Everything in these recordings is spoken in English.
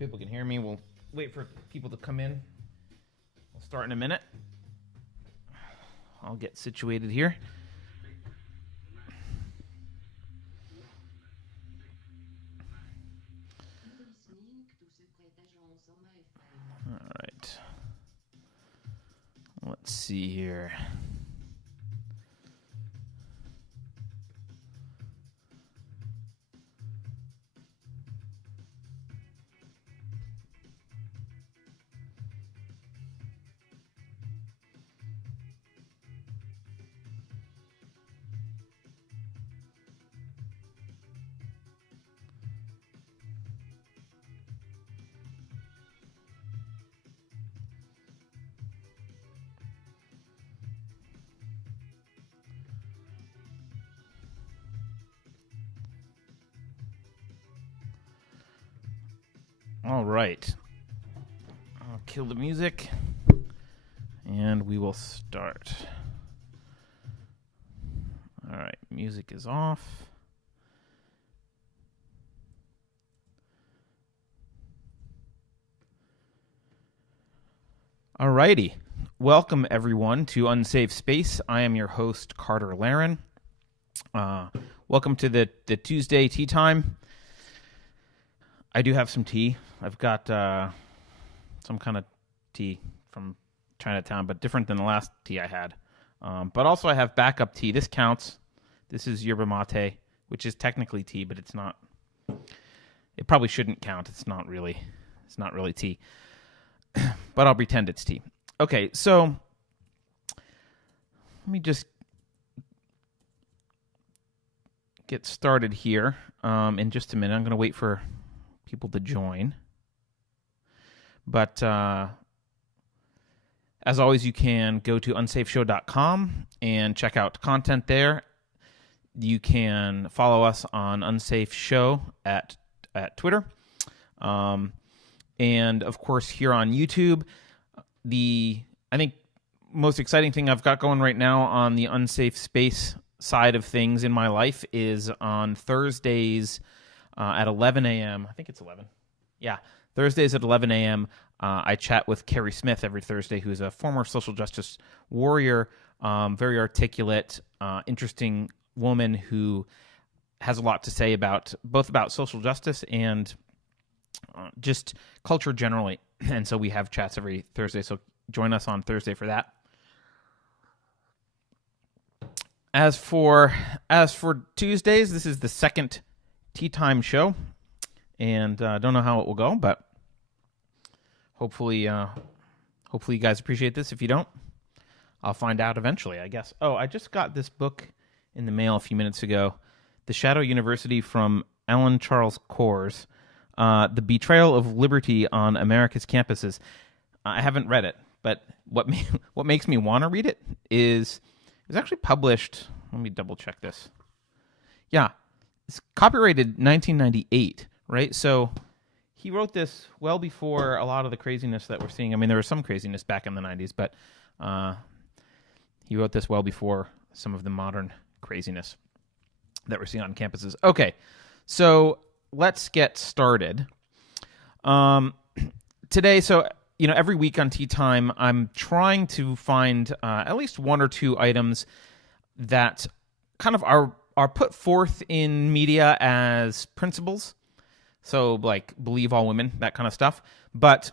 people can hear me. We'll wait for people to come in. We'll start in a minute. I'll get situated here. All right. Let's see here. All right. I'll kill the music, and we will start. All right, music is off. All righty. Welcome, everyone, to Unsafe Space. I am your host, Carter Laren. Welcome to the Tuesday tea time. I do have some tea. I've got some kind of tea from Chinatown, but different than the last tea I had. But also I have backup tea. This counts. This is yerba mate, which is technically tea, but it's not. It probably shouldn't count. It's not really tea. But I'll pretend it's tea. Okay, so let me just get started here in just a minute. I'm going to wait for people to join. But as always, you can go to unsafeshow.com and check out content there. You can follow us on Unsafe Show at Twitter. And, of course, here on YouTube. I think most exciting thing I've got going right now on the Unsafe Space side of things in my life is on Thursdays at 11 a.m. I think it's 11. Yeah, Thursdays at 11 a.m. I chat with Carrie Smith every Thursday, who's a former social justice warrior, very articulate, interesting woman who has a lot to say about social justice and just culture generally. And so we have chats every Thursday, so join us on Thursday for that. As for Tuesdays, this is the second Teatime show, and I don't know how it will go, but hopefully you guys appreciate this. If you don't, I'll find out eventually, I guess. Oh, I just got this book in the mail a few minutes ago, The Shadow University from Alan Charles Kors, The Betrayal of Liberty on America's Campuses. I haven't read it, but what makes me want to read it is it was actually published. Let me double check this. Yeah. It's copyrighted 1998, right? So he wrote this well before a lot of the craziness that we're seeing. I mean, there was some craziness back in the 90s, but he wrote this well before some of the modern craziness that we're seeing on campuses. Okay, so let's get started. Today, so every week on Tea Time, I'm trying to find at least one or two items that kind of are put forth in media as principles, so like believe all women, that kind of stuff, but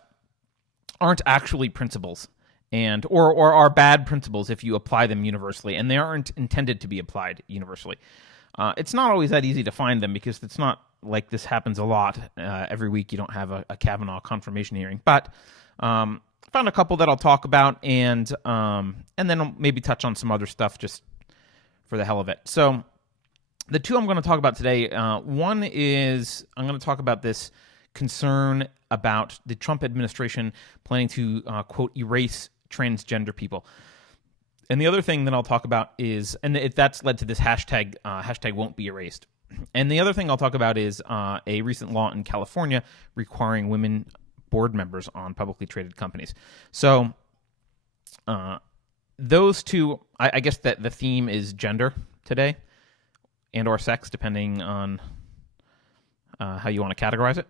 aren't actually principles, and or are bad principles if you apply them universally, and they aren't intended to be applied universally. It's not always that easy to find them because it's not like this happens a lot. Every week you don't have a Kavanaugh confirmation hearing, but found a couple that I'll talk about, and then I'll maybe touch on some other stuff just for the hell of it. So the two I'm going to talk about today, one is I'm going to talk about this concern about the Trump administration planning to, quote, erase transgender people. And the other thing that I'll talk about is, and that's led to this hashtag won't be erased. And the other thing I'll talk about is a recent law in California requiring women board members on publicly traded companies. So those two, I guess that the theme is gender today, and or sex, depending on how you want to categorize it.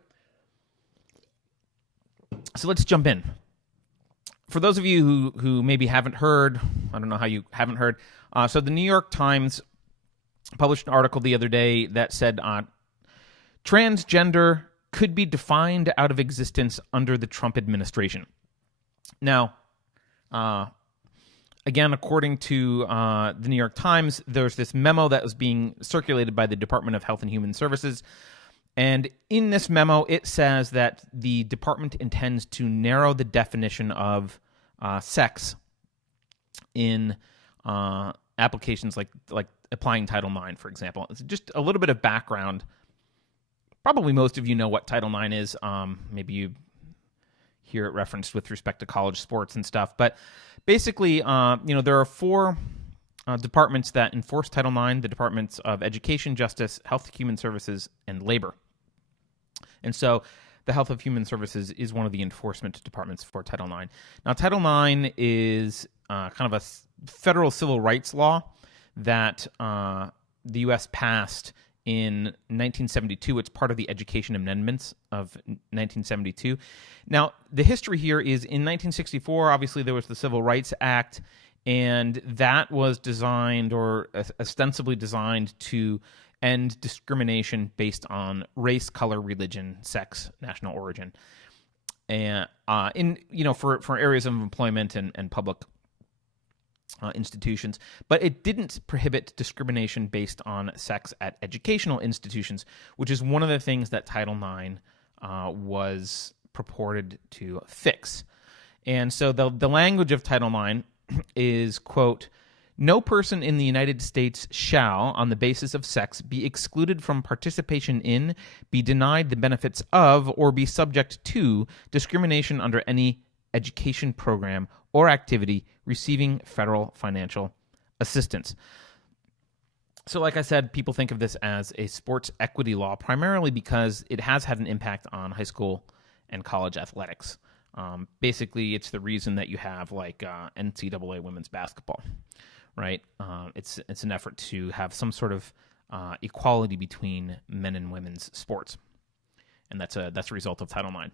So let's jump in. For those of you who maybe haven't heard, I don't know how you haven't heard, so the New York Times published an article the other day that said transgender could be defined out of existence under the Trump administration. Now, again, according to the New York Times, there's this memo that was being circulated by the Department of Health and Human Services. And in this memo, it says that the department intends to narrow the definition of sex in applications like applying Title IX, for example. It's just a little bit of background. Probably most of you know what Title IX is. Maybe you hear it referenced with respect to college sports and stuff. But basically, there are four departments that enforce Title IX: the Departments of Education, Justice, Health, Human Services, and Labor. And so the Health of Human Services is one of the enforcement departments for Title IX. Now, Title IX is kind of a federal civil rights law that the U.S. passed in 1972. It's part of the Education Amendments of 1972. Now, the history here is in 1964, obviously, there was the Civil Rights Act, and that was designed or ostensibly designed to end discrimination based on race, color, religion, sex, national origin, and for areas of employment and public institutions. But it didn't prohibit discrimination based on sex at educational institutions, which is one of the things that Title IX was purported to fix. And so the language of Title IX is, quote, "No person in the United States shall, on the basis of sex, be excluded from participation in, be denied the benefits of, or be subject to discrimination under any education program or activity receiving federal financial assistance." So like I said, people think of this as a sports equity law, primarily because it has had an impact on high school and college athletics. Basically, it's the reason that you have NCAA women's basketball. Right, it's an effort to have some sort of equality between men and women's sports, and that's a result of Title IX.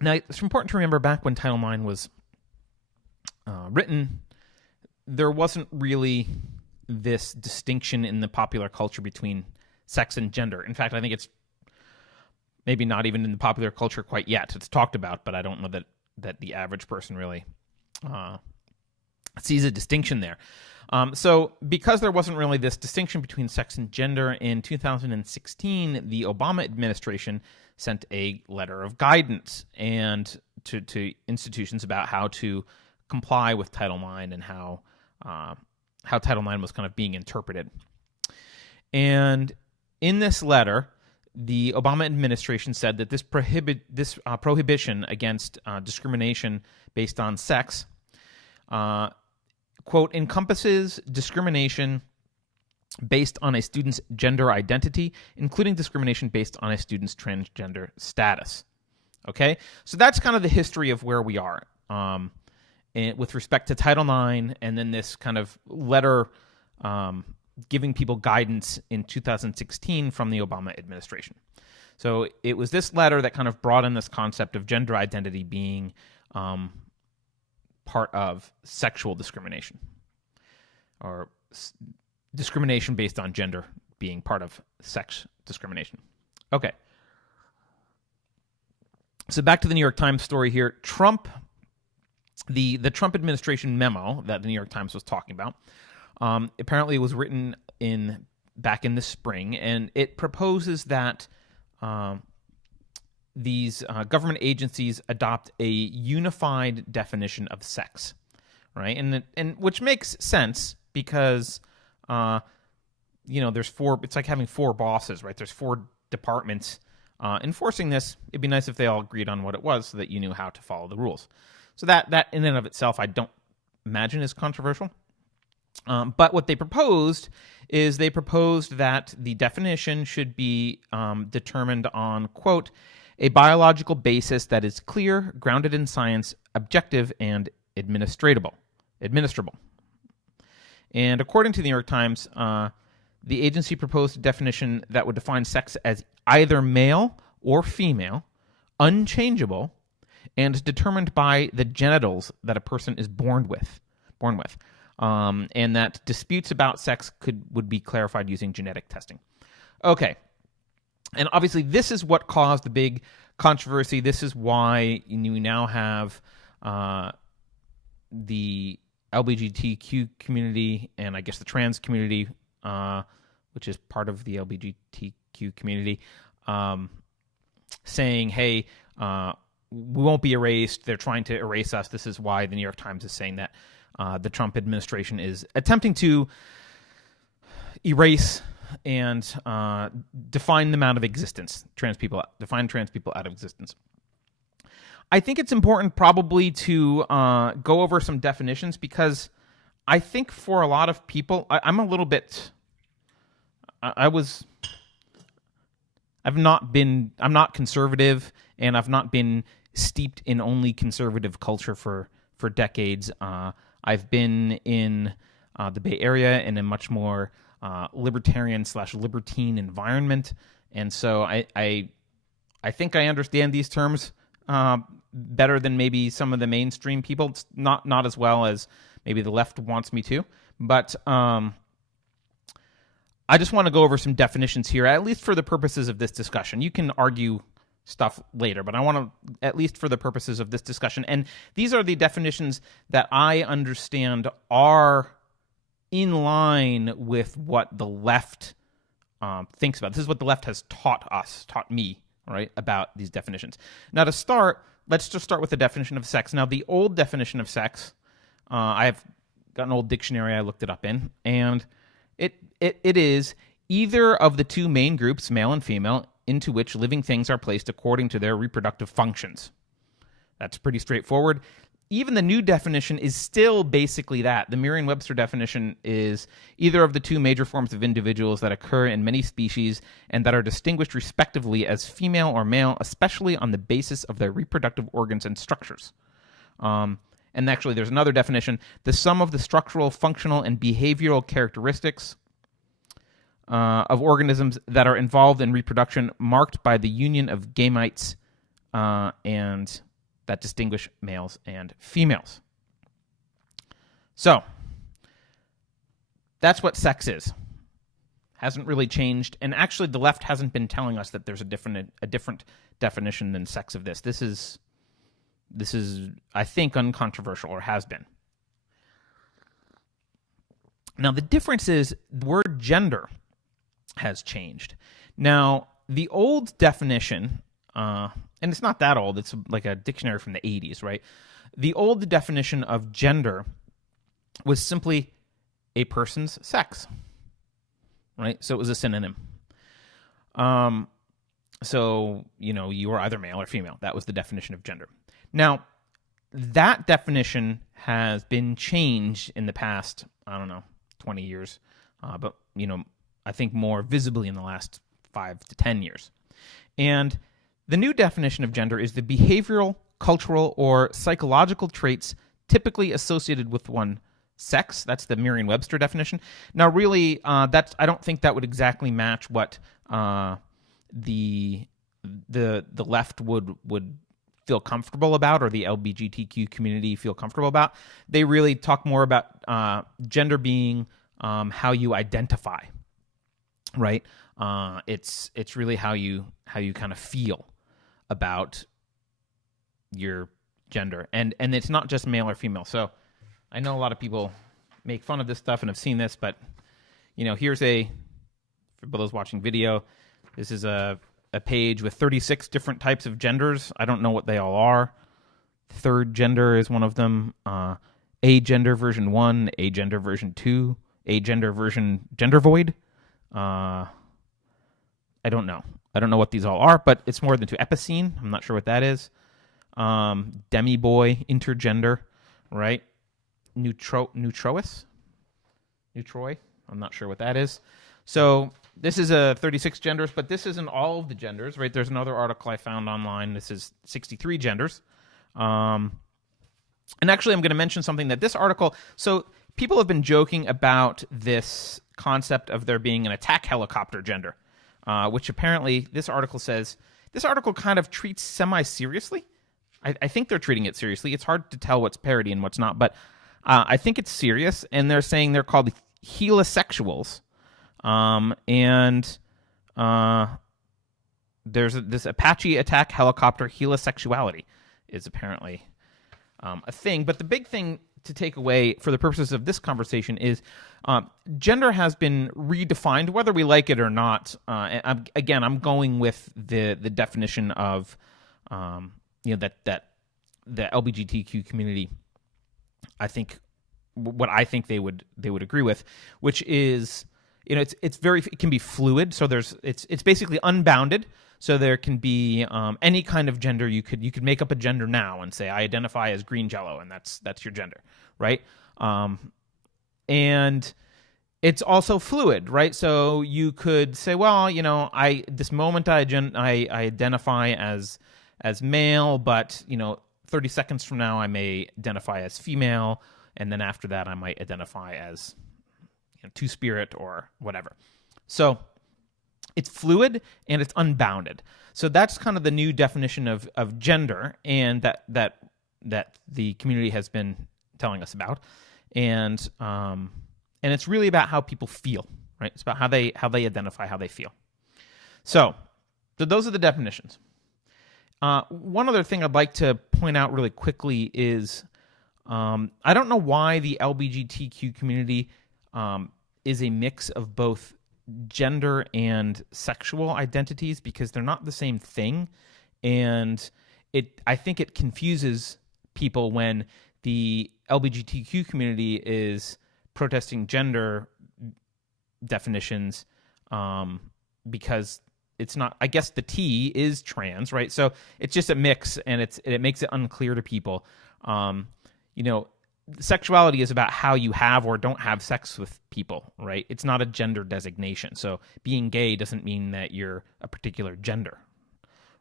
Now, it's important to remember back when Title IX was written, there wasn't really this distinction in the popular culture between sex and gender. In fact, I think it's maybe not even in the popular culture quite yet. It's talked about, but I don't know that the average person really sees a distinction there. So because there wasn't really this distinction between sex and gender, in 2016, the Obama administration sent a letter of guidance and to institutions about how to comply with Title IX and how Title IX was kind of being interpreted. And in this letter, the Obama administration said that this prohibition against discrimination based on sex quote, encompasses discrimination based on a student's gender identity, including discrimination based on a student's transgender status. Okay? So that's kind of the history of where we are with respect to Title IX, and then this kind of letter giving people guidance in 2016 from the Obama administration. So it was this letter that kind of brought in this concept of gender identity being part of sexual discrimination, or discrimination based on gender being part of sex discrimination. Okay. So back to the New York Times story here. Trump, the Trump administration memo that the New York Times was talking about, apparently was written back in the spring, and it proposes that these government agencies adopt a unified definition of sex, right? And which makes sense because there's four. It's like having four bosses, right? There's four departments enforcing this. It'd be nice if they all agreed on what it was, so that you knew how to follow the rules. So that in and of itself, I don't imagine is controversial. But what they proposed is that the definition should be determined on, quote, a biological basis that is clear, grounded in science, objective, and administrable. And according to the New York Times, the agency proposed a definition that would define sex as either male or female, unchangeable, and determined by the genitals that a person is born with, and that disputes about sex would be clarified using genetic testing. Okay, and obviously this is what caused the big controversy. This is why you now have the LGBTQ community and I guess the trans community, which is part of the LGBTQ community, saying, hey, we won't be erased. They're trying to erase us. This is why the New York Times is saying that the Trump administration is attempting to erase and define them out of existence, define trans people out of existence. I think it's important probably to go over some definitions, because I think for a lot of people, I'm not conservative, and I've not been steeped in only conservative culture for decades. I've been in the Bay Area in a much more libertarian/libertine environment, and so I think I understand these terms better than maybe some of the mainstream people. It's not as well as maybe the left wants me to, but I just want to go over some definitions here, at least for the purposes of this discussion. You can argue stuff later, but I want to, at least for the purposes of this discussion, and these are the definitions that I understand are in line with what the left thinks about. This is what the left has taught me, right, about these definitions. Now, to start, let's just start with the definition of sex. Now, the old definition of sex, I've got an old dictionary I looked it up in, and it is either of the two main groups, male and female, into which living things are placed according to their reproductive functions. That's pretty straightforward. Even the new definition is still basically that. The Merriam-Webster definition is either of the two major forms of individuals that occur in many species and that are distinguished respectively as female or male, especially on the basis of their reproductive organs and structures. And actually, there's another definition: the sum of the structural, functional, and behavioral characteristics of organisms that are involved in reproduction, marked by the union of gametes and that distinguish males and females. So, that's what sex is. Hasn't really changed, and actually the left hasn't been telling us that there's a different definition than sex of this. This is, I think, uncontroversial, or has been. Now, the difference is the word gender has changed. Now, the old definition, and it's not that old, it's like a dictionary from the 80s, right? The old definition of gender was simply a person's sex, right? So it was a synonym. So, you were either male or female. That was the definition of gender. Now, that definition has been changed in the past, 20 years, but, I think more visibly in the last 5 to 10 years. And the new definition of gender is the behavioral, cultural, or psychological traits typically associated with one sex. That's the Merriam-Webster definition. Now, really, I don't think that would exactly match what the left would feel comfortable about, or the LGBTQ community feel comfortable about. They really talk more about gender being how you identify, right? It's really how you kind of feel about your gender, and it's not just male or female. So I know a lot of people make fun of this stuff and have seen this, but here's for those watching video, this is a page with 36 different types of genders. I don't know what they all are. Third gender is one of them. Agender version 1, agender version 2, agender version gender void. I don't know. I don't know what these all are, but it's more than 2. Epicene, I'm not sure what that is. Demi-boy, intergender, right? Neutrois, I'm not sure what that is. So this is 36 genders, but this isn't all of the genders, right? There's another article I found online. This is 63 genders. And actually, I'm going to mention something that this article... So people have been joking about this concept of there being an attack helicopter gender, which apparently this article says this article kind of treats semi-seriously. I think they're treating it seriously. It's hard to tell what's parody and what's not, but I think it's serious, and they're saying they're called helosexuals. There's this Apache attack helicopter helosexuality is apparently a thing. But the big thing to take away for the purposes of this conversation is gender has been redefined, whether we like it or not. And I'm going with the definition of that the LGBTQ community. I think what I think they would agree with, which is it can be fluid. So it's basically unbounded. So there can be any kind of gender. You could make up a gender now and say I identify as green jello, and that's your gender, right? And it's also fluid, right? So you could say, well, this moment I identify as male, but 30 seconds from now I may identify as female, and then after that I might identify as two-spirit or whatever. So it's fluid and it's unbounded. So that's kind of the new definition of gender, and that the community has been telling us about, and it's really about how people feel, right? It's about how they identify, how they feel. So those are the definitions. One other thing I'd like to point out really quickly is I don't know why the LGBTQ community is a mix of both gender and sexual identities, because they're not the same thing, and I think it confuses people when the LGBTQ community is protesting gender definitions, because it's not. I guess the T is trans, right? So it's just a mix, and it makes it unclear to people. Sexuality is about how you have or don't have sex with people, right? It's not a gender designation. So being gay doesn't mean that you're a particular gender,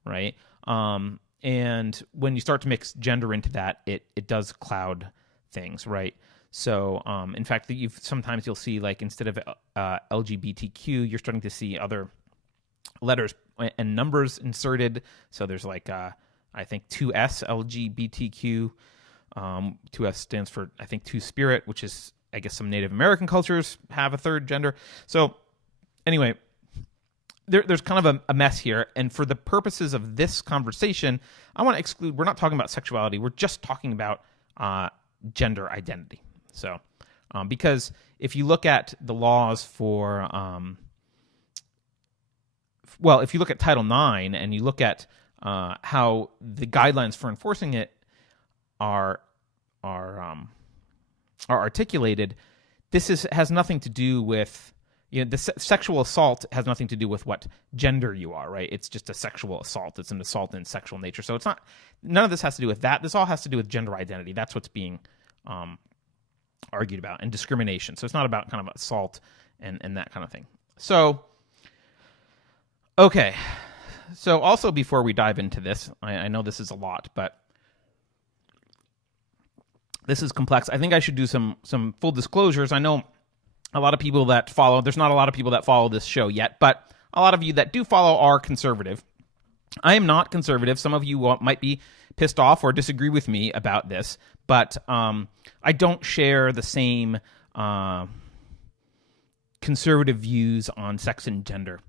right? And when you start to mix gender into that, it does cloud things, right? So in fact, sometimes you'll see, like, instead of LGBTQ, you're starting to see other letters and numbers inserted. So there's like I think 2S LGBTQ. 2S stands for, I think, two-spirit, which is, I guess, some Native American cultures have a third gender. So anyway, there's kind of a mess here. And for the purposes of this conversation, I want to exclude, we're not talking about sexuality. We're just talking about gender identity. So because if you look at the laws for, if you look at Title IX and you look at how the guidelines for enforcing it are articulated, this has nothing to do with the sexual assault has nothing to do with what gender you are, right? It's just a sexual assault. It's an assault in sexual nature. So it's not, none of this has to do with that. This all has to do with gender identity. That's what's being argued about, and discrimination. So it's not about kind of assault and that kind of thing. So okay, so also before we dive into this, I know this is a lot, but this is complex. I think I should do some full disclosures. I know a lot of people that follow, there's not a lot of people that follow this show yet, but a lot of you that do follow are conservative. I am not conservative. Some of you might be pissed off or disagree with me about this, but I don't share the same conservative views on sex and gender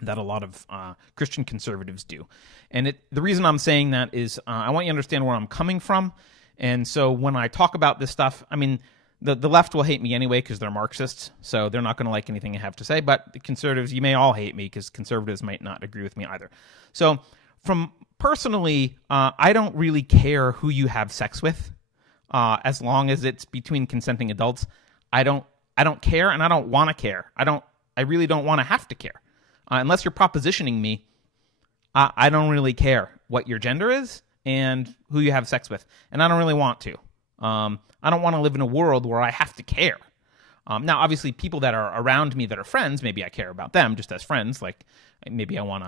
that a lot of Christian conservatives do. And the reason I'm saying that is I want you to understand where I'm coming from. And so when I talk about this stuff, I mean, the left will hate me anyway because they're Marxists, so they're not going to like anything I have to say. But the conservatives, you may all hate me because conservatives might not agree with me either. So from personally, I don't really care who you have sex with, as long as it's between consenting adults. I don't care, and I don't want to care. I really don't want to have to care. Unless you're propositioning me, I don't really care what your gender is and who you have sex with. And I don't really want to. I don't want to live in a world where I have to care. Now, obviously, people that are around me that are friends, maybe I care about them just as friends. Like, maybe I want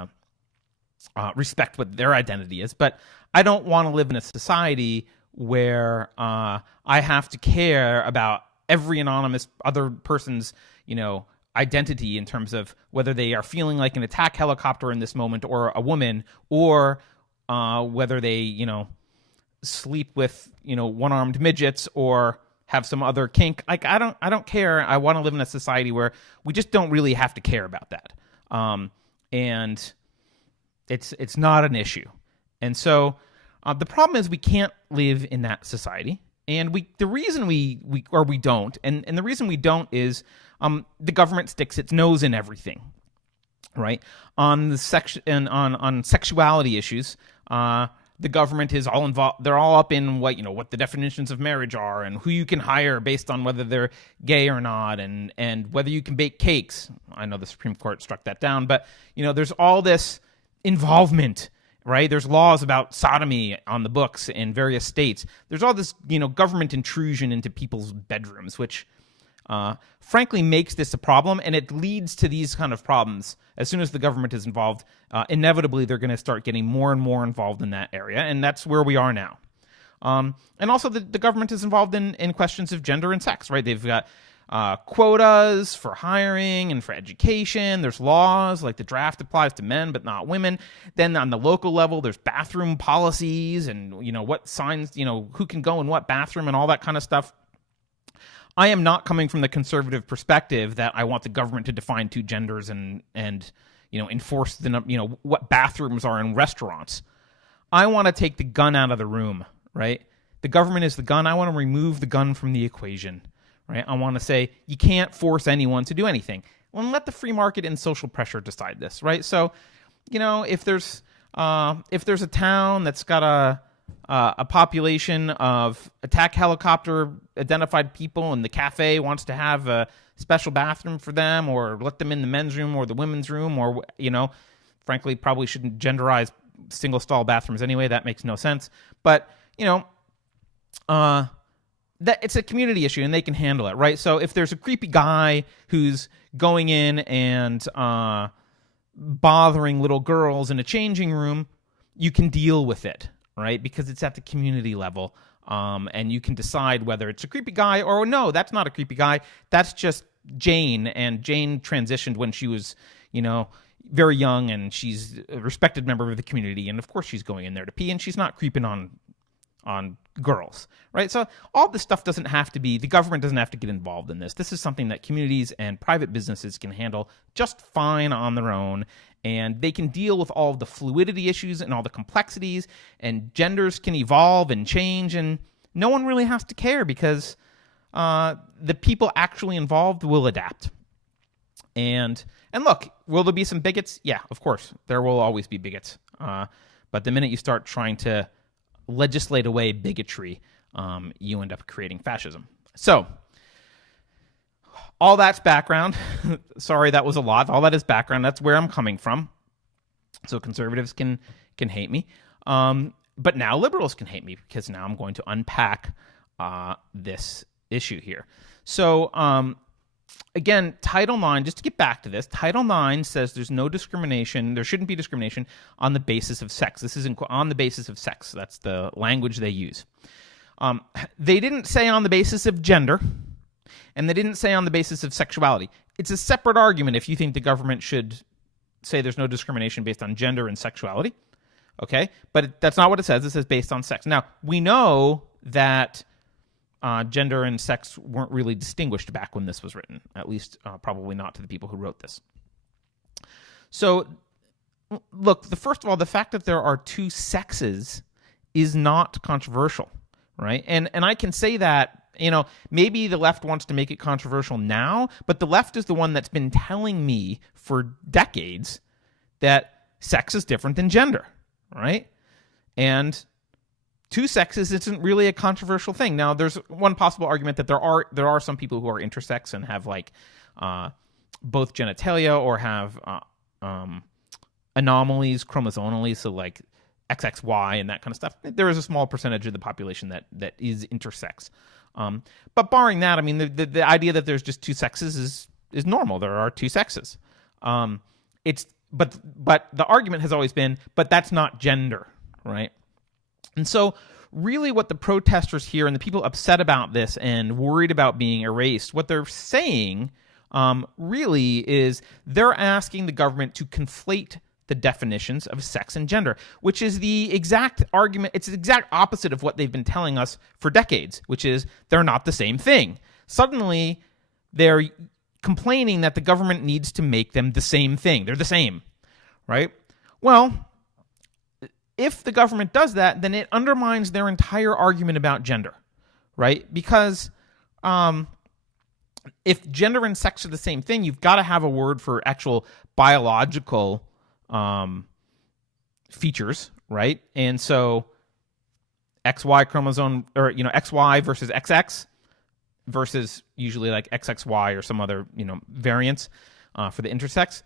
to respect what their identity is. But I don't want to live in a society where I have to care about every anonymous other person's, identity in terms of whether they are feeling like an attack helicopter in this moment or a woman, or whether they, sleep with, one-armed midgets or have some other kink. Like, I don't care. I want to live in a society where we just don't really have to care about that. And it's not an issue. And so the problem is we can't live in that society. And the reason we don't, and the reason we don't is the government sticks its nose in everything, right? On on sexuality issues, the government is all involved. They're all up in what the definitions of marriage are and who you can hire based on whether they're gay or not, and whether you can bake cakes. I know the Supreme Court struck that down, but there's all this involvement, right? There's laws about sodomy on the books in various states. There's all this government intrusion into people's bedrooms, which frankly makes this a problem, and it leads to these kind of problems. As soon as the government is involved, inevitably they're going to start getting more and more involved in that area, and that's where we are now. And also the government is involved in questions of gender and sex, right? They've got quotas for hiring and for education. There's laws, like the draft applies to men but not women. Then on the local level, there's bathroom policies and, what signs, who can go in what bathroom and all that kind of stuff. I am not coming from the conservative perspective that I want the government to define two genders and enforce what bathrooms are in restaurants. I want to take the gun out of the room, right? The government is the gun. I want to remove the gun from the equation, right? I want to say you can't force anyone to do anything. Well, let the free market and social pressure decide this, right? So, if there's a town that's got a population of attack helicopter identified people, and the cafe wants to have a special bathroom for them, or let them in the men's room or the women's room, or frankly probably shouldn't genderize single stall bathrooms anyway. That makes no sense. But that it's a community issue and they can handle it, right? So if there's a creepy guy who's going in and bothering little girls in a changing room, you can deal with it, right? Because it's at the community level, and you can decide whether it's a creepy guy or no, that's not a creepy guy. That's just Jane, and Jane transitioned when she was, very young, and she's a respected member of the community, and of course she's going in there to pee, and she's not creeping on girls, right? So all this stuff doesn't have to be, the government doesn't have to get involved in this. This is something that communities and private businesses can handle just fine on their own, and they can deal with all of the fluidity issues and all the complexities, and genders can evolve and change, and no one really has to care because the people actually involved will adapt. And look, will there be some bigots? Yeah, of course. There will always be bigots. But the minute you start trying to legislate away bigotry, you end up creating fascism. So, all that's background. Sorry, that was a lot. All that is background. That's where I'm coming from. So conservatives can hate me. But now liberals can hate me because now I'm going to unpack this issue here. So, again, Title IX, just to get back to this, Title IX says there's no discrimination, there shouldn't be discrimination on the basis of sex. This is on the basis of sex. That's the language they use. They didn't say on the basis of gender, and they didn't say on the basis of sexuality. It's a separate argument if you think the government should say there's no discrimination based on gender and sexuality, okay? But that's not what it says. It says based on sex. Now, we know that gender and sex weren't really distinguished back when this was written, at least probably not to the people who wrote this. So, look, first of all, the fact that there are two sexes is not controversial, right? And I can say that, maybe the left wants to make it controversial now, but the left is the one that's been telling me for decades that sex is different than gender, right? And two sexes isn't really a controversial thing. Now, there's one possible argument that there are some people who are intersex and have both genitalia or have anomalies chromosomally, so like XXY and that kind of stuff. There is a small percentage of the population that is intersex. But barring that, I mean, the idea that there's just two sexes is normal. There are two sexes. But the argument has always been, but that's not gender, right? And so really what the protesters here and the people upset about this and worried about being erased, what they're saying really is they're asking the government to conflate the definitions of sex and gender, which is the exact argument. It's the exact opposite of what they've been telling us for decades, which is they're not the same thing. Suddenly, they're complaining that the government needs to make them the same thing. They're the same, right? Well, if the government does that, then it undermines their entire argument about gender, right? Because if gender and sex are the same thing, you've got to have a word for actual biological features, right? And so XY chromosome, or XY versus XX versus usually like XXY or some other variants for the intersex.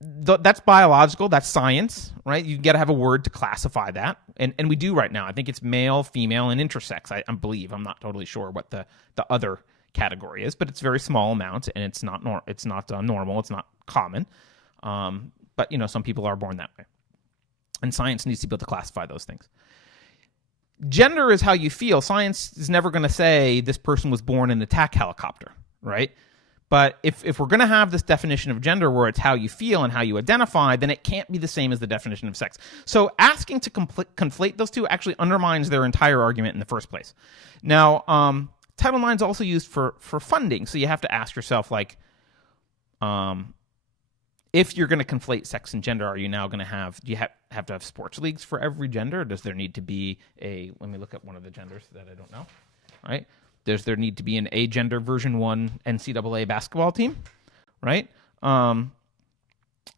That's biological. That's science, right? You got to have a word to classify that, and we do right now. I think it's male, female, and intersex. I believe. I'm not totally sure what the other category is, but it's very small amount, and it's not normal. It's not common. But some people are born that way, and science needs to be able to classify those things. Gender is how you feel. Science is never going to say this person was born in an attack helicopter, right? But if we're going to have this definition of gender where it's how you feel and how you identify, then it can't be the same as the definition of sex. So asking to conflate those two actually undermines their entire argument in the first place. Now, Title IX is also used for funding, so you have to ask yourself, like, if you're going to conflate sex and gender, are you now going to have, do you have to have sports leagues for every gender? Does there need to be let me look at one of the genders that I don't know, right? Does there need to be an agender version 1 NCAA basketball team, right?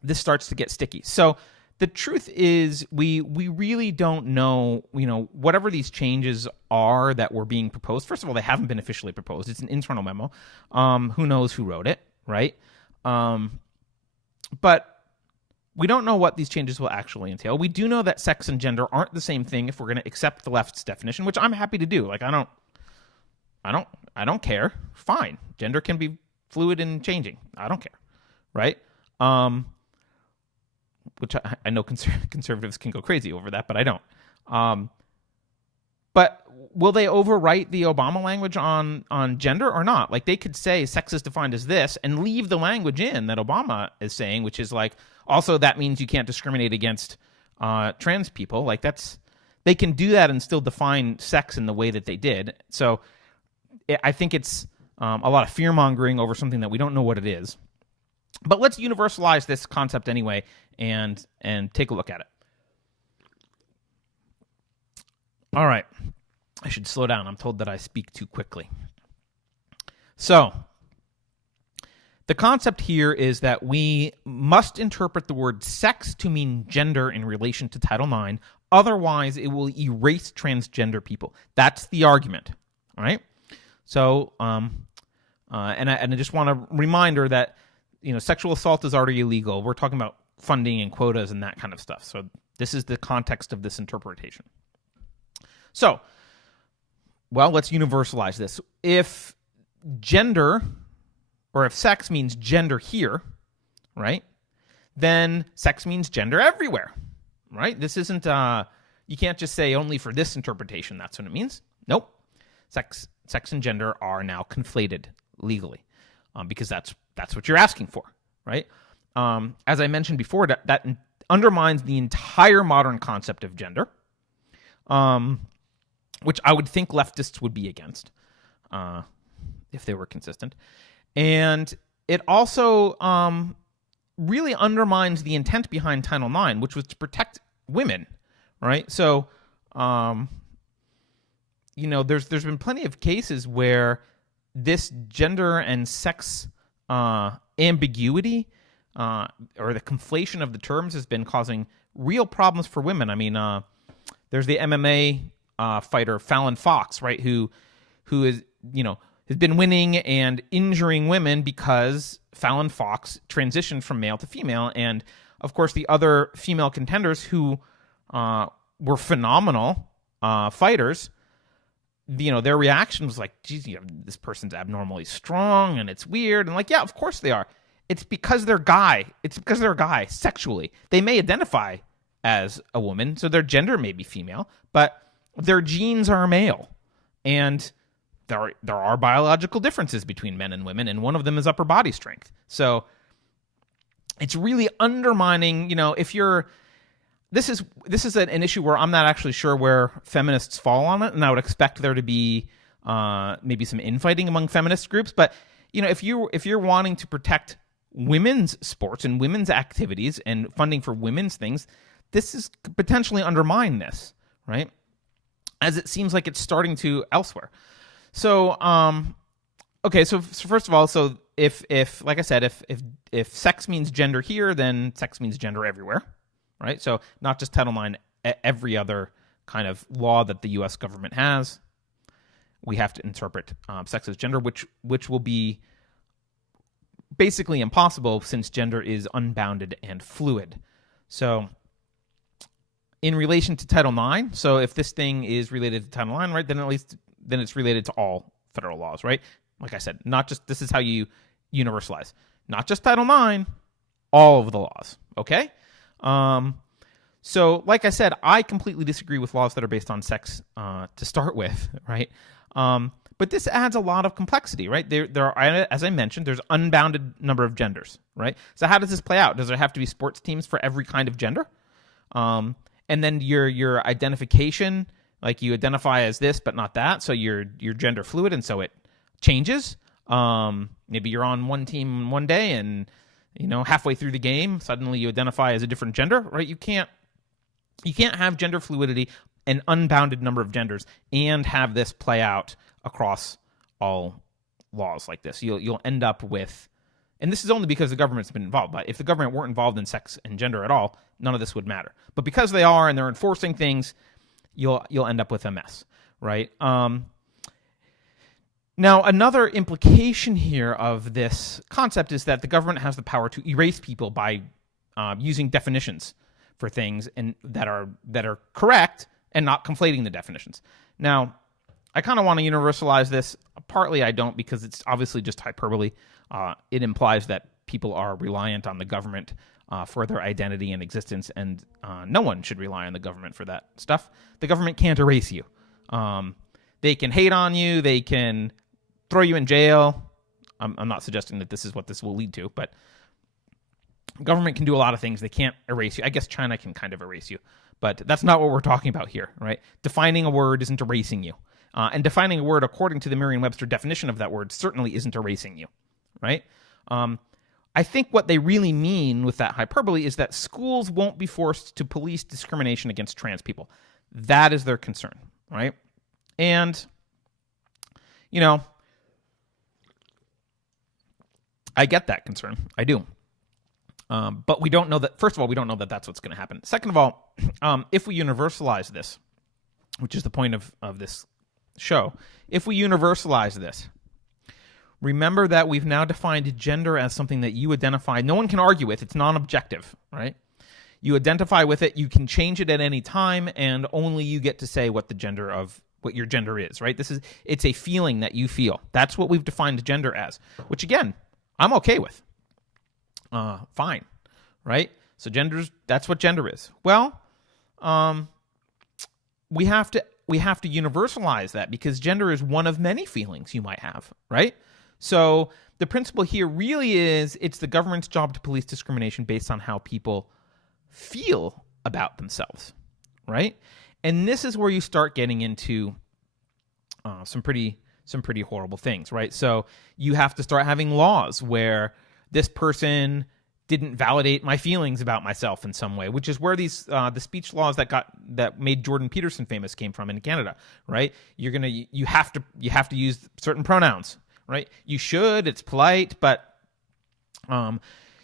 This starts to get sticky. So the truth is we really don't know, whatever these changes are that were being proposed. First of all, they haven't been officially proposed. It's an internal memo. Who knows who wrote it, right? But we don't know what these changes will actually entail. We do know that sex and gender aren't the same thing if we're going to accept the left's definition, which I'm happy to do. Like, I don't care. Fine. Gender can be fluid and changing. I don't care. Right? Which I know conservatives can go crazy over that, but I don't. But will they overwrite the Obama language on gender or not? Like, they could say sex is defined as this and leave the language in that Obama is saying, which is like, also that means you can't discriminate against trans people. Like, they can do that and still define sex in the way that they did. So I think it's a lot of fear-mongering over something that we don't know what it is. But let's universalize this concept anyway and take a look at it. All right. I should slow down. I'm told that I speak too quickly. So the concept here is that we must interpret the word sex to mean gender in relation to Title IX. Otherwise, it will erase transgender people. That's the argument. All right? So, and I just want a reminder that, sexual assault is already illegal. We're talking about funding and quotas and that kind of stuff. So this is the context of this interpretation. So, well, let's universalize this. If gender, or if sex means gender here, right, then sex means gender everywhere, right? This isn't, you can't just say only for this interpretation that's what it means. Nope. Sex and gender are now conflated legally, because that's what you're asking for, right? As I mentioned before, that undermines the entire modern concept of gender, which I would think leftists would be against if they were consistent. And it also really undermines the intent behind Title IX, which was to protect women, right? So, there's been plenty of cases where this gender and sex ambiguity or the conflation of the terms has been causing real problems for women. I mean, there's the MMA fighter Fallon Fox, right, who is, has been winning and injuring women because Fallon Fox transitioned from male to female. And, of course, the other female contenders who were phenomenal fighters, their reaction was like, geez, this person's abnormally strong and it's weird. And like, yeah, of course they are. It's because they're guy. It's because they're a guy sexually. They may identify as a woman, so their gender may be female, but their genes are male. And there are biological differences between men and women, and one of them is upper body strength. So it's really undermining, if you're this is an issue where I'm not actually sure where feminists fall on it, and I would expect there to be maybe some infighting among feminist groups. But if you're wanting to protect women's sports and women's activities and funding for women's things, this is potentially undermine this, right? As it seems like it's starting to elsewhere. So, okay. So first of all, so if like I said, if sex means gender here, then sex means gender everywhere, right? So not just Title IX, every other kind of law that the U.S. government has, we have to interpret sex as gender, which will be basically impossible since gender is unbounded and fluid. So in relation to Title IX, so if this thing is related to Title IX, right, then it's related to all federal laws, right? Like I said, not just, this is how you universalize, not just Title IX, all of the laws, okay? So like I said, I completely disagree with laws that are based on sex to start with, right? But this adds a lot of complexity, right? There are, as I mentioned, there's unbounded number of genders, right? So how does this play out? Does there have to be sports teams for every kind of gender? And then your identification, like you identify as this but not that, so you're gender fluid, and so it changes. Maybe you're on one team one day, and halfway through the game, suddenly you identify as a different gender, right? You can't have gender fluidity, an unbounded number of genders, and have this play out across all laws like this. You'll end up with, and this is only because the government's been involved, but if the government weren't involved in sex and gender at all, none of this would matter. But because they are and they're enforcing things, you'll end up with a mess, right? Now, another implication here of this concept is that the government has the power to erase people by using definitions for things and that are correct and not conflating the definitions. Now, I kind of want to universalize this. Partly I don't, because it's obviously just hyperbole. It implies that people are reliant on the government for their identity and existence, and no one should rely on the government for that stuff. The government can't erase you. They can hate on you. They can throw you in jail. I'm not suggesting that this is what this will lead to, but government can do a lot of things. They can't erase you. I guess China can kind of erase you, but that's not what we're talking about here, right? Defining a word isn't erasing you. And defining a word according to the Merriam-Webster definition of that word certainly isn't erasing you, right? I think what they really mean with that hyperbole is that schools won't be forced to police discrimination against trans people. That is their concern, right? And, I get that concern. I do. But we don't know that, first of all, we don't know that that's what's going to happen. Second of all, if we universalize this, which is the point of this show, if we universalize this, remember that we've now defined gender as something that you identify. No one can argue with. It's non-objective, right? You identify with it. You can change it at any time, and only you get to say what your gender is, right? It's a feeling that you feel. That's what we've defined gender as, which again, I'm okay with. Fine, right? So that's what gender is. Well, we have to universalize that, because gender is one of many feelings you might have, right? So the principle here really is it's the government's job to police discrimination based on how people feel about themselves, right? And this is where you start getting into some pretty horrible things, right? So you have to start having laws where this person didn't validate my feelings about myself in some way, which is where these the speech laws that made Jordan Peterson famous came from in Canada, right? You have to use certain pronouns, right? You should, it's polite, but when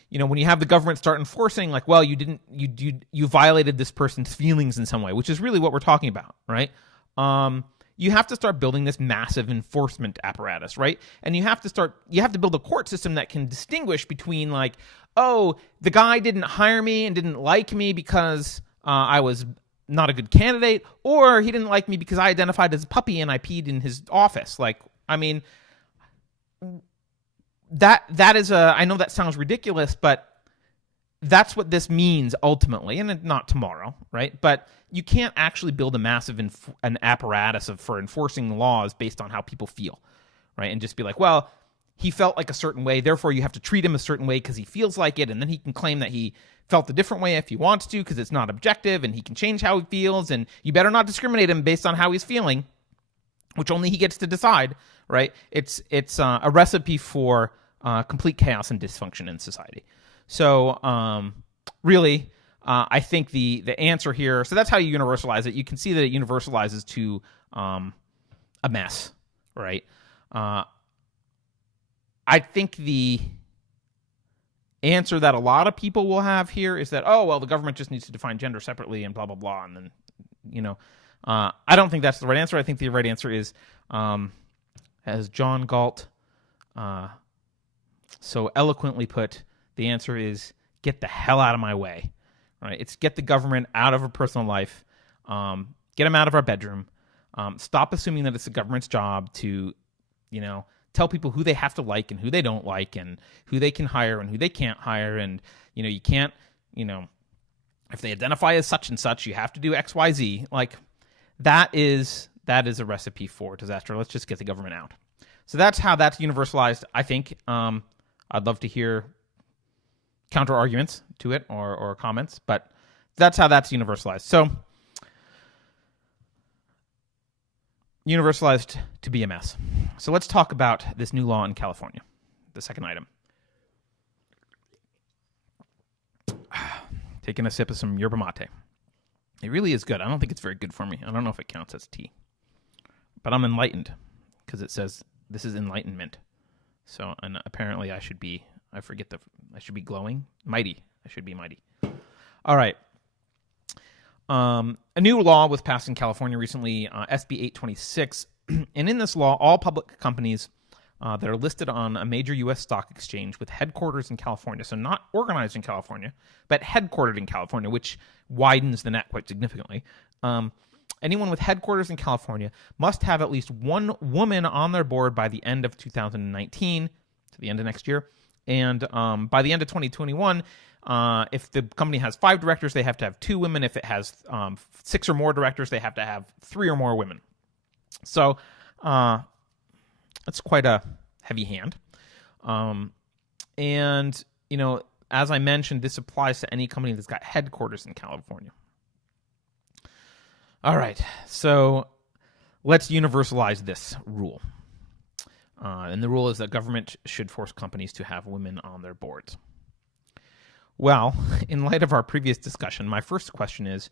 you have the government start enforcing, like, well, you violated this person's feelings in some way, which is really what we're talking about, right? You have to start building this massive enforcement apparatus, right? And you have to build a court system that can distinguish between, like, oh, the guy didn't hire me and didn't like me because I was not a good candidate, or he didn't like me because I identified as a puppy and I peed in his office. Like, I mean, that is I know that sounds ridiculous, but that's what this means ultimately, and not tomorrow, right? But you can't actually build a massive an apparatus for enforcing laws based on how people feel, right? And just be like, well, he felt like a certain way, therefore you have to treat him a certain way because he feels like it, and then he can claim that he felt a different way if he wants to because it's not objective, and he can change how he feels, and you better not discriminate him based on how he's feeling, which only he gets to decide, right? It's a recipe for complete chaos and dysfunction in society. So really, I think the answer here, so that's how you universalize it. You can see that it universalizes to a mess, right? I think the answer that a lot of people will have here is that, oh, well, the government just needs to define gender separately and blah, blah, blah. And then, I don't think that's the right answer. I think the right answer is, as John Galt so eloquently put, the answer is get the hell out of my way. Right? It's get the government out of our personal life, get them out of our bedroom, stop assuming that it's the government's job to, tell people who they have to like and who they don't like and who they can hire and who they can't hire. And, you can't, if they identify as such and such, you have to do X, Y, Z. Like that is a recipe for disaster. Let's just get the government out. So that's how that's universalized, I think. I'd love to hear counter arguments to it or comments, but that's how that's universalized. So universalized to be a mess. So let's talk about this new law in California, the second item. Taking a sip of some yerba mate. It really is good. I don't think it's very good for me. I don't know if it counts as tea. But I'm enlightened because it says this is Enlightenment. So, and apparently I should be glowing. Mighty. I should be mighty. All right. A new law was passed in California recently, SB 826. And in this law, all public companies that are listed on a major U.S. stock exchange with headquarters in California, so not organized in California, but headquartered in California, which widens the net quite significantly. Anyone with headquarters in California must have at least one woman on their board by the end of 2019, to the end of next year. And by the end of 2021, if the company has 5 directors, they have to have 2 women. If it has 6 or more directors, they have to have 3 or more women. So that's quite a heavy hand. And, as I mentioned, this applies to any company that's got headquarters in California. All right, so let's universalize this rule. And the rule is that government should force companies to have women on their boards. Well, in light of our previous discussion, my first question is,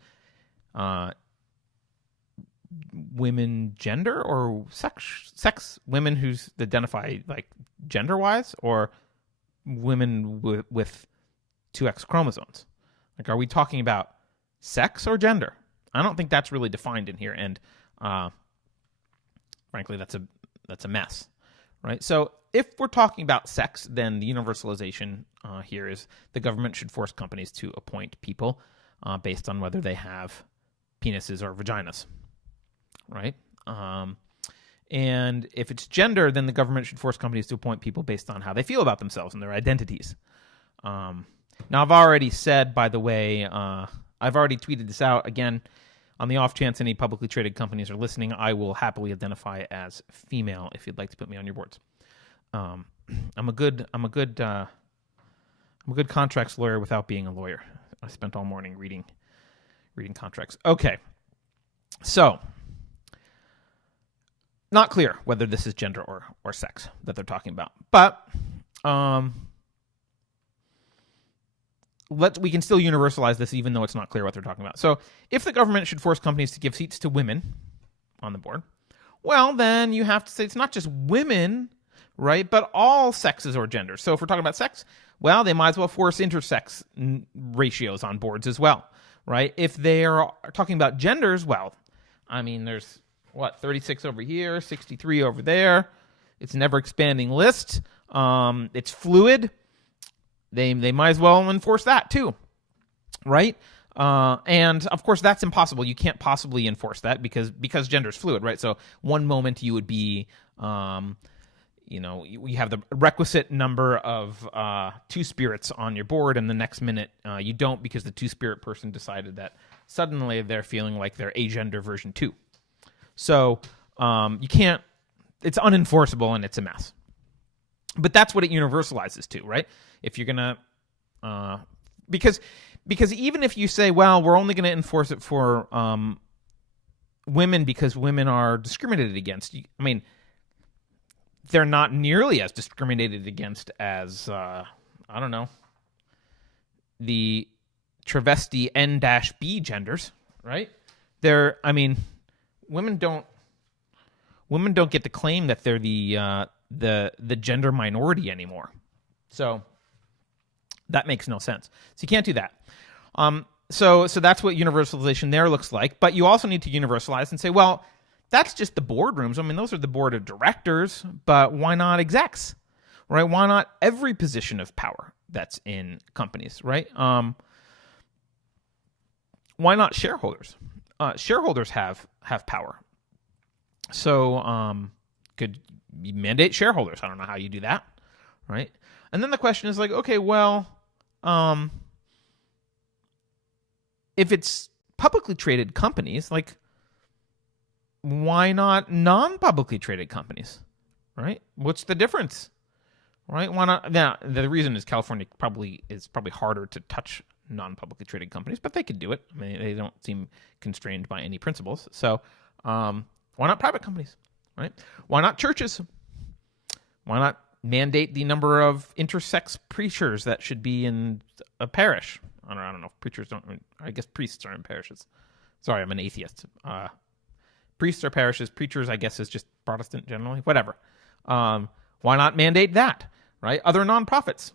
women gender or sex women who's identify like gender-wise, or women with 2X chromosomes? Like, are we talking about sex or gender? I don't think that's really defined in here, and frankly, that's a mess, right? So if we're talking about sex, then the universalization here is the government should force companies to appoint people based on whether they have penises or vaginas, right? And if it's gender, then the government should force companies to appoint people based on how they feel about themselves and their identities. Now, I've already said, by the way, I've already tweeted this out. Again, on the off chance any publicly traded companies are listening, I will happily identify as female if you'd like to put me on your boards. I'm a good contracts lawyer without being a lawyer. I spent all morning reading contracts. Okay, so not clear whether this is gender or sex that they're talking about, but we can still universalize this even though it's not clear what they're talking about. So if the government should force companies to give seats to women on the board, well, then you have to say it's not just women, right, but all sexes or genders. So if we're talking about sex, well, they might as well force intersex ratios on boards as well, right? If they are talking about genders, well, I mean, there's, 36 over here, 63 over there. It's an ever-expanding list. It's fluid. They might as well enforce that too, right? And of course, that's impossible. You can't possibly enforce that because gender is fluid, right? So one moment you would be, you have the requisite number of two-spirits on your board, and the next minute you don't, because the two-spirit person decided that suddenly they're feeling like they're agender version 2. So you can't, it's unenforceable and it's a mess. But that's what it universalizes to, right? If you're going to, because even if you say, well, we're only going to enforce it for women because women are discriminated against, I mean, they're not nearly as discriminated against as, I don't know, the travesti N-B genders, right? Women don't get to claim that they're the gender minority anymore. So that makes no sense. So you can't do that. So that's what universalization there looks like. But you also need to universalize and say, well, that's just the boardrooms. I mean, those are the board of directors, but why not execs, right? Why not every position of power that's in companies, right? Why not shareholders? Shareholders have power. So could you mandate shareholders? I don't know how you do that, right? And then the question is like, okay, well, if it's publicly traded companies, like, why not non-publicly traded companies, right? What's the difference, right? Why not? Now, the reason is California is probably harder to touch non-publicly traded companies, but they could do it. I mean, they don't seem constrained by any principles. So why not private companies, right? Why not churches? Why not mandate the number of intersex preachers that should be in a parish? I don't know if preachers don't. I guess priests are in parishes. Sorry, I'm an atheist. Priests are parishes. Preachers, I guess, is just Protestant generally. Whatever. Why not mandate that, right? Other nonprofits.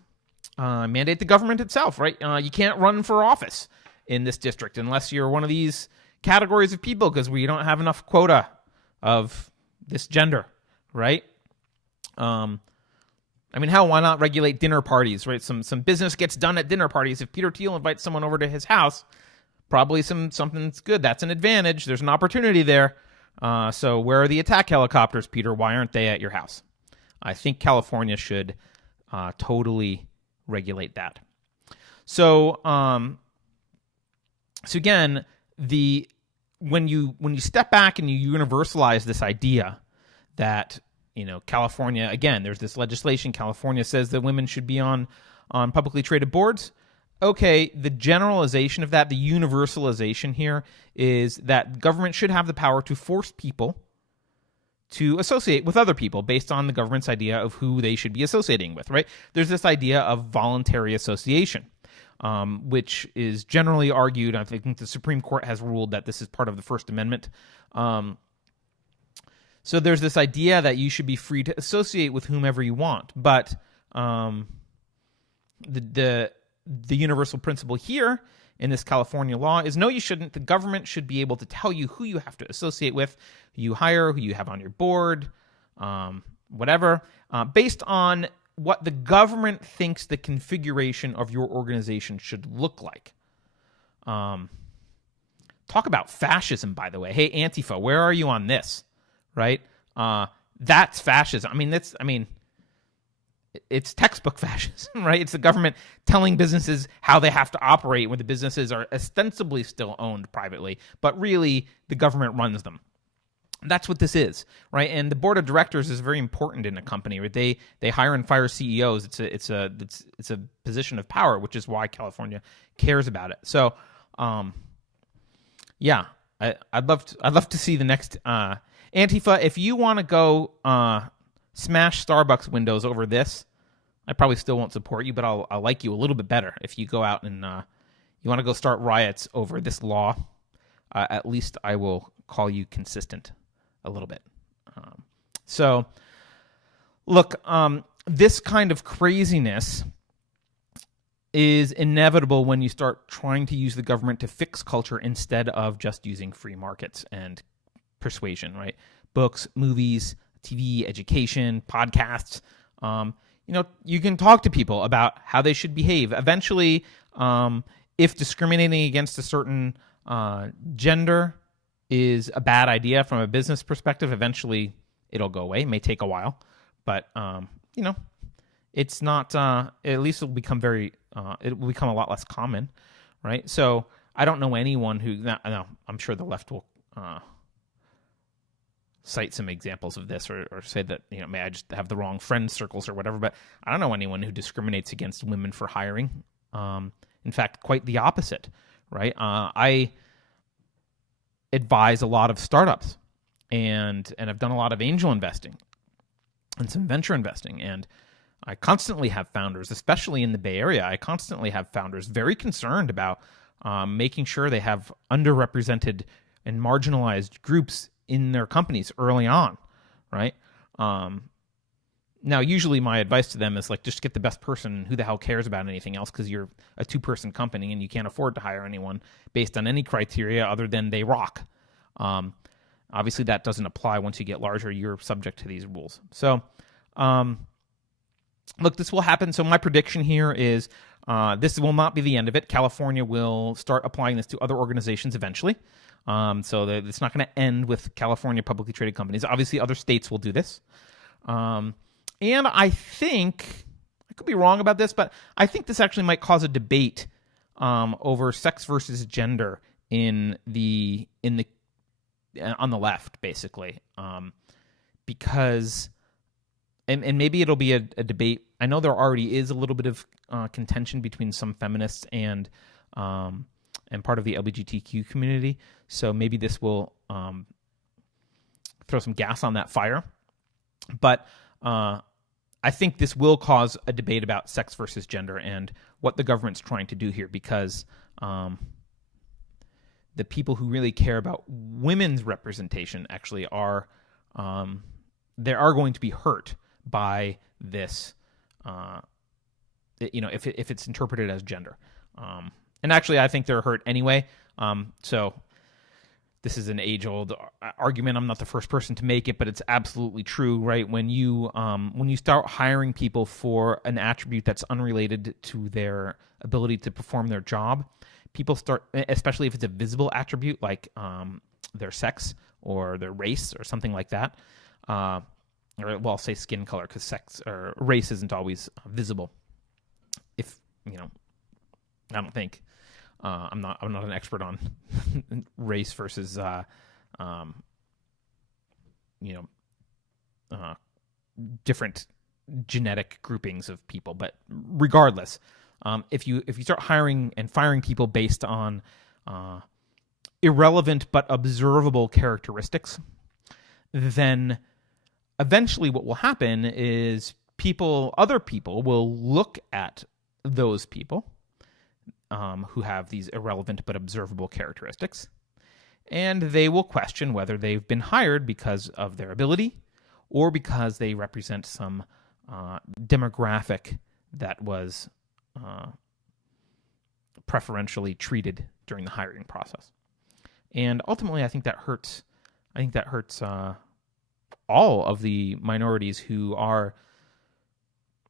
Mandate the government itself, right? You can't run for office in this district unless you're one of these categories of people because we don't have enough quota of this gender, right? Why not regulate dinner parties, right? Some business gets done at dinner parties. If Peter Thiel invites someone over to his house, probably something's good. That's an advantage. There's an opportunity there. So where are the attack helicopters, Peter? Why aren't they at your house? I think California should totally regulate that. So again, when you step back and you universalize this idea that California, again, there's this legislation. California says that women should be on publicly traded boards. Okay, the generalization of that, the universalization here is that government should have the power to force people to associate with other people based on the government's idea of who they should be associating with, right? There's this idea of voluntary association, which is generally argued. I think the Supreme Court has ruled that this is part of the First Amendment. So there's this idea that you should be free to associate with whomever you want, but the universal principle here in this California law is no, you shouldn't. The government should be able to tell you who you have to associate with, who you hire, who you have on your board, whatever, based on what the government thinks the configuration of your organization should look like. Talk about fascism, by the way. Hey, Antifa, where are you on this? Right? That's fascism. It's textbook fascism, right? It's the government telling businesses how they have to operate when the businesses are ostensibly still owned privately, but really the government runs them. That's what this is, right? And the board of directors is very important in a company, right? They hire and fire CEOs. It's a position of power, which is why California cares about it. So, yeah, I'd love to see the next Antifa. If you want to go smash Starbucks windows over this, I probably still won't support you, but I'll like you a little bit better if you go out and you want to go start riots over this law. At least I will call you consistent a little bit. So, look, this kind of craziness is inevitable when you start trying to use the government to fix culture instead of just using free markets and persuasion, right? Books, movies, TV, education, podcasts. You can talk to people about how they should behave. Eventually, if discriminating against a certain gender is a bad idea from a business perspective, eventually it'll go away. It may take a while, But it's not. At least it'll become it will become a lot less common, right? So I don't know anyone who. No, I'm sure the left will cite some examples of this, or say that may I just have the wrong friend circles or whatever. But I don't know anyone who discriminates against women for hiring. In fact, quite the opposite, right? I advise a lot of startups, and I've done a lot of angel investing and some venture investing, and I constantly have founders, especially in the Bay Area, I constantly have founders very concerned about making sure they have underrepresented and marginalized groups in their companies early on, right? Now, usually my advice to them is like, just get the best person. Who the hell cares about anything else? Because you're a 2-person company and you can't afford to hire anyone based on any criteria other than they rock. Obviously, that doesn't apply once you get larger. You're subject to these rules. So, look, this will happen. So my prediction here is this will not be the end of it. California will start applying this to other organizations eventually. So that it's not going to end with California publicly traded companies. Obviously, other states will do this. And I think, I could be wrong about this, but I think this actually might cause a debate over sex versus gender on the left, basically, because, and maybe it'll be a debate. I know there already is a little bit of contention between some feminists and part of the LGBTQ community, so maybe this will throw some gas on that fire. But I think this will cause a debate about sex versus gender and what the government's trying to do here, because the people who really care about women's representation actually are they are going to be hurt by this, if it's interpreted as gender. And actually, I think they're hurt anyway. So this is an age-old argument. I'm not the first person to make it, but it's absolutely true, right? When you start hiring people for an attribute that's unrelated to their ability to perform their job, people start, especially if it's a visible attribute like their sex or their race or something like that. Or I'll say skin color, because sex or race isn't always visible. If I don't think. I'm not an expert on race versus different genetic groupings of people, but regardless, if you start hiring and firing people based on irrelevant but observable characteristics, then eventually what will happen is other people will look at those people who have these irrelevant but observable characteristics, and they will question whether they've been hired because of their ability or because they represent some demographic that was preferentially treated during the hiring process. And ultimately, I think that hurts all of the minorities who are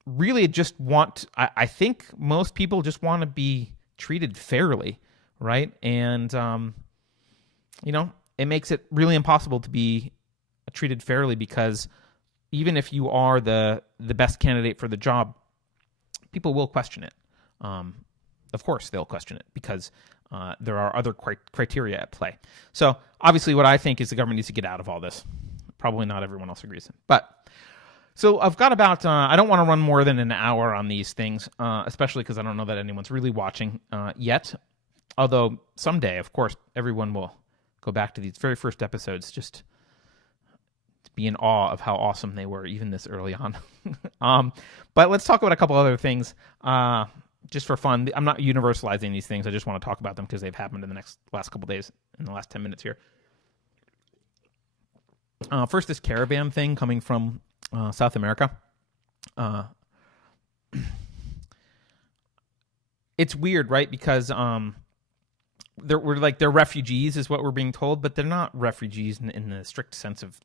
really just want. I think most people just want to be treated fairly, right? And it makes it really impossible to be treated fairly, because even if you are the best candidate for the job, people will question it. Of course, they'll question it because there are other criteria at play. So obviously, what I think is the government needs to get out of all this. Probably not everyone else agrees. But so I've got about, I don't want to run more than an hour on these things, especially because I don't know that anyone's really watching yet. Although someday, of course, everyone will go back to these very first episodes just to be in awe of how awesome they were, even this early on. But let's talk about a couple other things just for fun. I'm not universalizing these things. I just want to talk about them because they've happened in the last couple days, in the last 10 minutes here. First, this caravan thing coming from South America. It's weird, right? Because they're refugees is what we're being told, but they're not refugees in the strict sense of,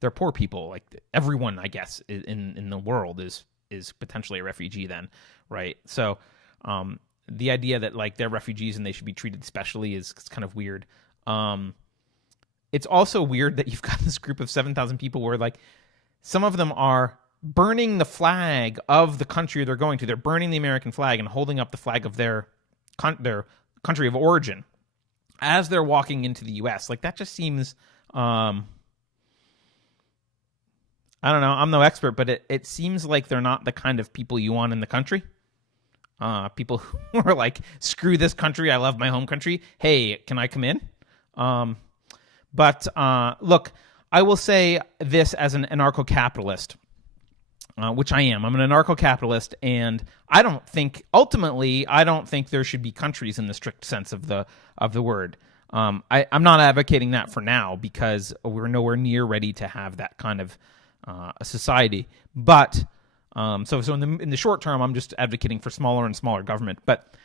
they're poor people. Like everyone, I guess, in the world is potentially a refugee then, right? So the idea that like they're refugees and they should be treated specially is kind of weird. It's also weird that you've got this group of 7,000 people where like some of them are burning the flag of the country they're going to. They're burning the American flag and holding up the flag of their country of origin as they're walking into the U.S. Like, that just seems, I don't know. I'm no expert, but it seems like they're not the kind of people you want in the country. People who are like, screw this country, I love my home country. Hey, can I come in? But look, I will say this as an anarcho-capitalist, which I am. I'm an anarcho-capitalist, and I don't think there should be countries in the strict sense of the word. I'm not advocating that for now because we're nowhere near ready to have that kind of a society. But so in the short term, I'm just advocating for smaller and smaller government. But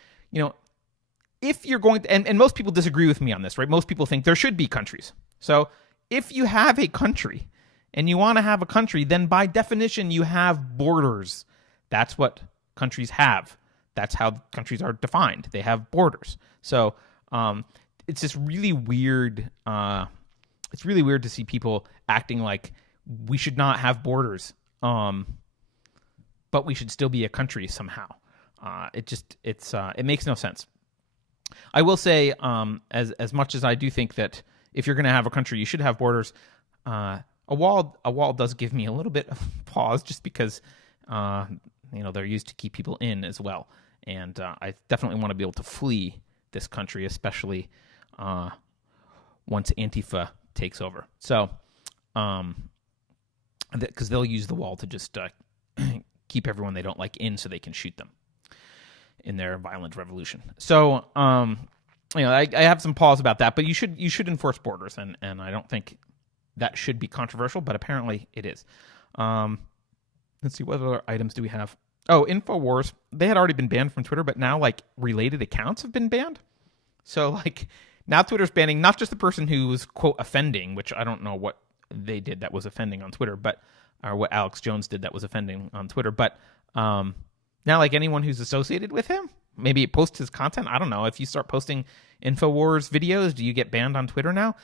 if you're going to, and most people disagree with me on this, right? Most people think there should be countries. So if you have a country and you want to have a country, then by definition you have borders. That's what countries have. That's how countries are defined. They have borders. So it's just really weird. It's really weird to see people acting like we should not have borders, but we should still be a country somehow. It makes no sense. I will say, as much as I do think that if you're going to have a country, you should have borders. A wall does give me a little bit of pause, just because they're used to keep people in as well, and I definitely want to be able to flee this country, especially once Antifa takes over. So, because they'll use the wall to just keep everyone they don't like in, so they can shoot them in their violent revolution. So, I have some pause about that, but you should enforce borders, and I don't think that should be controversial, but apparently it is. Let's see, what other items do we have? Oh, InfoWars, they had already been banned from Twitter, but now, like, related accounts have been banned. So, like, now Twitter's banning not just the person who was, quote, offending, which I don't know what they did that was offending on Twitter, or what Alex Jones did that was offending on Twitter, but now, like, anyone who's associated with him, maybe post his content. I don't know. If you start posting InfoWars videos, do you get banned on Twitter now?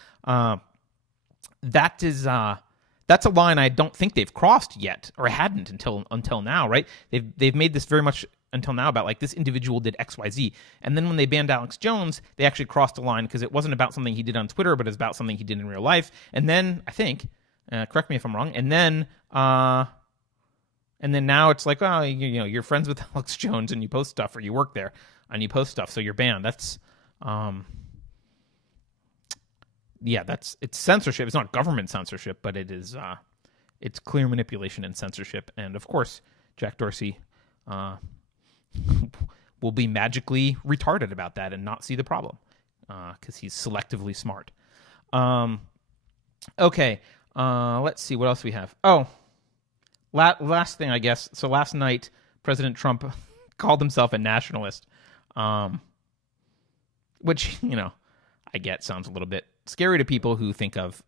That's a line I don't think they've crossed yet, or hadn't until now, right? They've made this very much until now about, like, this individual did XYZ, and then when they banned Alex Jones, they actually crossed a line because it wasn't about something he did on Twitter, but it's about something he did in real life. And then I think, correct me if I'm wrong, and then now it's like, oh, you're friends with Alex Jones and you post stuff, or you work there and you post stuff, so you're banned. That's it's censorship. It's not government censorship, but it is it's clear manipulation and censorship. And of course, Jack Dorsey will be magically retarded about that and not see the problem because he's selectively smart. Okay, let's see what else we have. Oh, last thing, I guess. So last night, President Trump called himself a nationalist, which, I get sounds a little bit scary to people who think of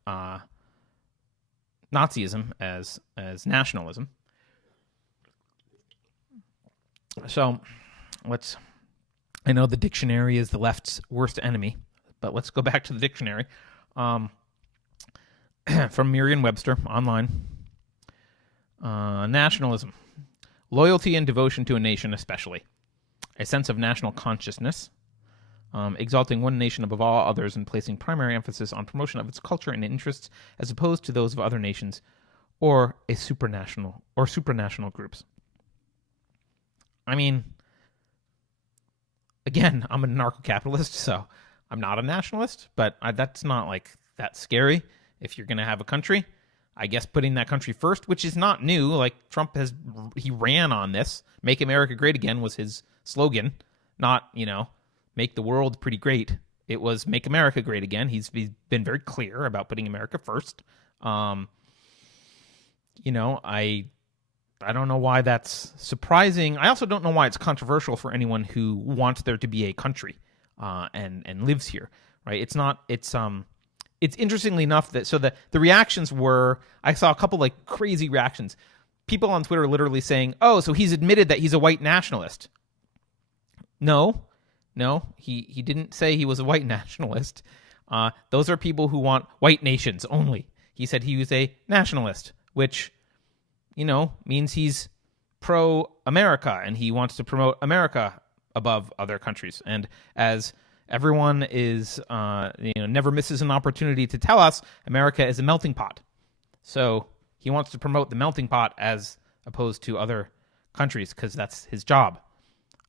Nazism as nationalism. So I know the dictionary is the left's worst enemy, but let's go back to the dictionary. From Merriam-Webster online. Nationalism. Loyalty and devotion to a nation, especially. A sense of national consciousness. Exalting one nation above all others and placing primary emphasis on promotion of its culture and interests as opposed to those of other nations or supranational groups. I mean, again, I'm an anarcho-capitalist, so I'm not a nationalist, but that's not, like, that scary. If you're going to have a country, I guess putting that country first, which is not new. Like, Trump he ran on this. Make America Great Again was his slogan, not, make the world pretty great. It was make America great again. He's been very clear about putting America first. I don't know why that's surprising. I also don't know why it's controversial for anyone who wants there to be a country and lives here, right? It's not. It's interestingly enough that the reactions were, I saw a couple like crazy reactions. People on Twitter literally saying, "Oh, so he's admitted that he's a white nationalist." No, he didn't say he was a white nationalist. Those are people who want white nations only. He said he was a nationalist, which means he's pro-America and he wants to promote America above other countries. And as everyone is, never misses an opportunity to tell us, America is a melting pot. So he wants to promote the melting pot as opposed to other countries because that's his job.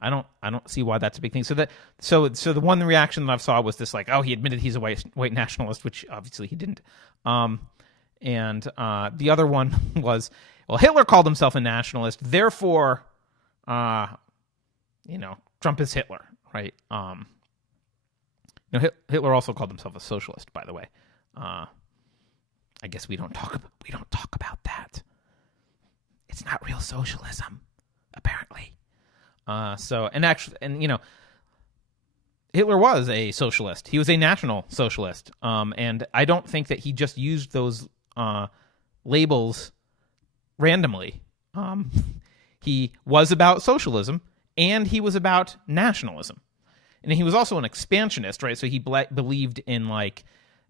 I don't see why that's a big thing. So the one reaction that I saw was this, like, oh, he admitted he's a white nationalist, which obviously he didn't. And the other one was, well, Hitler called himself a nationalist, therefore, Trump is Hitler, right? Hitler also called himself a socialist, by the way. I guess we don't talk about that. It's not real socialism, apparently. Hitler was a socialist. He was a national socialist. And I don't think that he just used those labels randomly. He was about socialism and he was about nationalism. And he was also an expansionist, right? So he believed in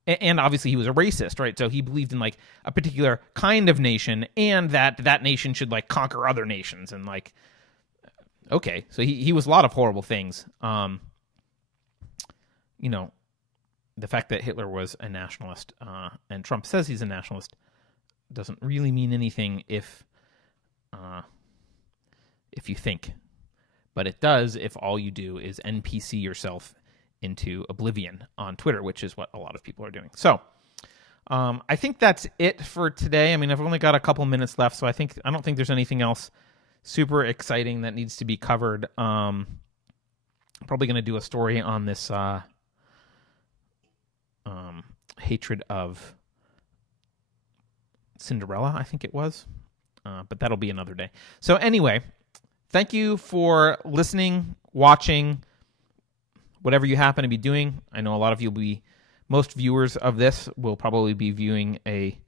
and obviously he was a racist, right? So he believed in a particular kind of nation and that nation should conquer other nations and okay, so he was a lot of horrible things. The fact that Hitler was a nationalist and Trump says he's a nationalist doesn't really mean anything if you think. But it does if all you do is NPC yourself into oblivion on Twitter, which is what a lot of people are doing. So I think that's it for today. I mean, I've only got a couple minutes left, so I don't think there's anything else super exciting that needs to be covered. I'm probably going to do a story on this hatred of Cinderella, I think it was. But that'll be another day. So anyway, thank you for listening, watching, whatever you happen to be doing. I know a lot of you most viewers of this will probably be viewing a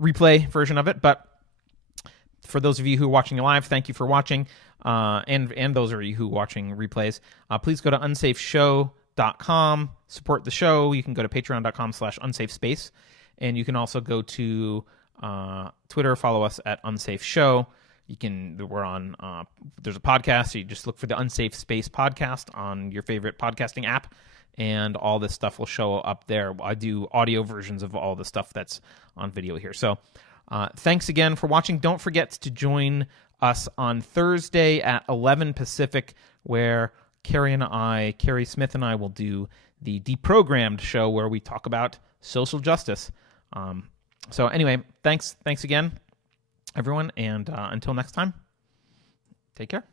replay version of it, but for those of you who are watching live, thank you for watching. And those of you who are watching replays, please go to unsafeshow.com, support the show. You can go to patreon.com/unsafespace. And you can also go to Twitter, follow us at unsafeshow. We're on, there's a podcast, so you just look for the Unsafe Space podcast on your favorite podcasting app, and all this stuff will show up there. I do audio versions of all the stuff that's on video here. So thanks again for watching. Don't forget to join us on Thursday at 11 Pacific, where Carrie Smith and I will do the Deprogrammed show where we talk about social justice. So anyway, thanks again, everyone, and until next time, take care.